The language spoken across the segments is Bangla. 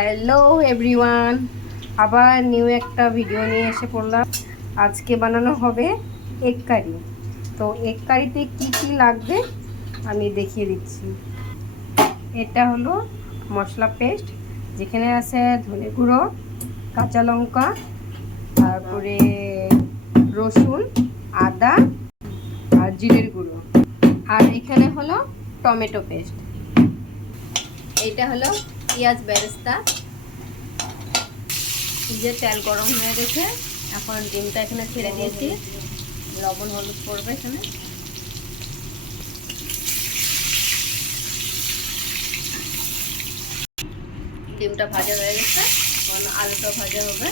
হ্যালো এভরিওয়ান, আবার নিউ একটা ভিডিও নিয়ে এসে পড়লাম। আজকে বানানো হবে এগ কারি। তো এগ কারিতে কি কি লাগবে আমি দেখিয়ে দিচ্ছি। এটা হলো মশলা পেস্ট, যেখানে আছে ধনে গুঁড়ো, কাঁচা লঙ্কা, তারপরে রসুন, আদা আর জিরের গুঁড়ো। আর এখানে হলো টমেটো পেস্ট। এইটা হলো পেঁয়াজ বেরেস্তা। যে তেল গরম হয়ে গেছে, এখন ডিমটা এখানে ছেড়ে দিয়েছি। লবণ হলুদ পড়বে এখানে। ডিমটা ভাজা হয়ে গেছে, এখন আলুটা ভাজা হবে।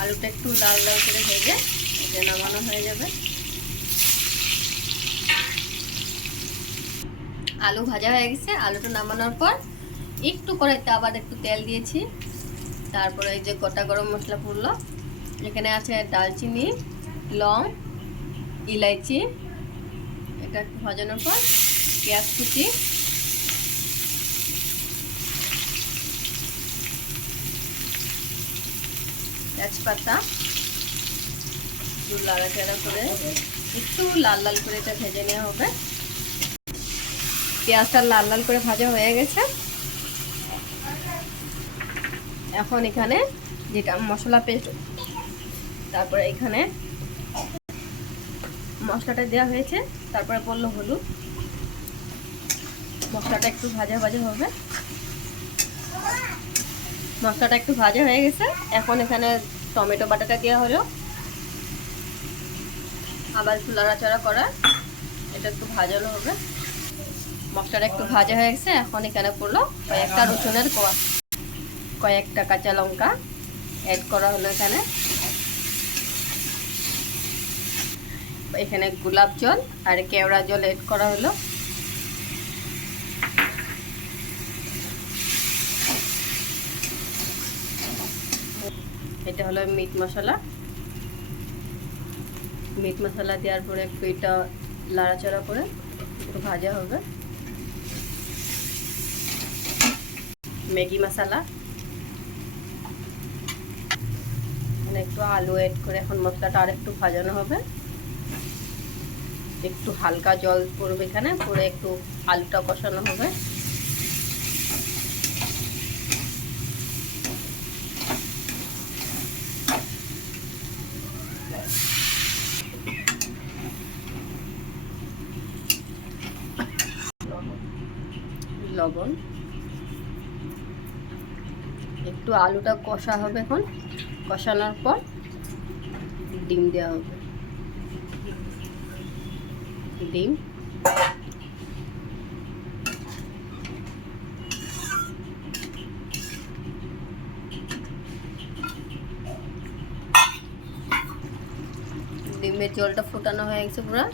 আলুটা একটু লাল লাল করে ভেজে এটা নামানো হয়ে যাবে। আলু ভাজা হয়ে গেছে, আলুটা নামানোর পর একটু কড়াইতে আবার একটু তেল দিয়েছি। তারপরে এই যে গোটা গরম মশলা পড়লো, এখানে আছে দালচিনি, লং, ইলাইচি। এটা একটু ভাজানোর পর পেঁয়াজ কুচি, তেজপাতা একটু লাড়াচাড়া করে একটু লাল লাল করে এটা ভেজে নেওয়া হবে। পেঁয়াজটা লাল লাল করে ভাজা হয়ে গেছে। এখন এখানে যেটা মশলা পেস্ট, তারপরে এখানে মশলাটা দেওয়া হয়েছে, তারপরে পড়লো হলুদ। মশলাটা একটু ভাজা ভাজা হবে। মশলাটা একটু ভাজা হয়ে গেছে, এখন এখানে টমেটো বাটাটা দেওয়া হলো। আবার একটু নাড়াচাড়া করা, এটা একটু ভাজানো হবে। মশলাটা একটু ভাজা হয়ে গেছে, এখন এখানে পড়লো কয়েকটা রসুনের কোয়া, কয়েকটা কাঁচা লঙ্কা অ্যাড করা হলো। এখানে এখানে গোলাপ জল আর কেওড়া জল অ্যাড করা হলো। এটা হলো মিট মশলা। মিট মশলা দেওয়ার পরে একটু এটা নাড়াচাড়া করে একটু ভাজা হবে। ম্যাগি মশলা, এখানে একটু আলু অ্যাড করে এখন মশলাটা আর একটু ভাজানো হবে। একটু হালকা জল পড়বে এখানে, পরে একটু আলুটা কষানো হবে। লবণ, একটু আলুটা কষা হবে। এখন কষানোর পর ডিম দেওয়া হবে। ডিম, ডিমের ঝোলটা ফোটানো হয়ে গেছে পুরো।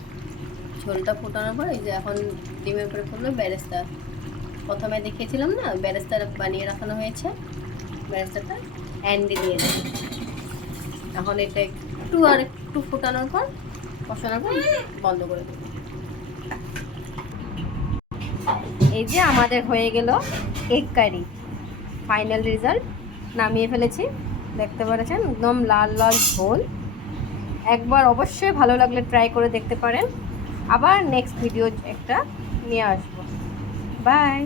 ঝোলটা ফোটানোর পর এই যে এখন ডিমের উপরে পড়লো বেরেস্তা। প্রথমে দেখিয়েছিলাম না, বেরেস্তা বানিয়ে রাখানো হয়েছে। বেরেস্তাটা হ্যান্ডে দিয়ে দেবে। এখন এটা একটু আর একটু ফোটানোর পর, কষানোর পর বন্ধ করে দেবো। এই যে আমাদের হয়ে গেল এগ কারি। ফাইনাল রেজাল্ট নামিয়ে ফেলেছি, দেখতে পাচ্ছেন একদম লাল লাল ঝোল। একবার অবশ্যই ভালো লাগলে ট্রাই করে দেখতে পারেন। আবার নেক্সট ভিডিও একটা নিয়ে আসবো। বাই।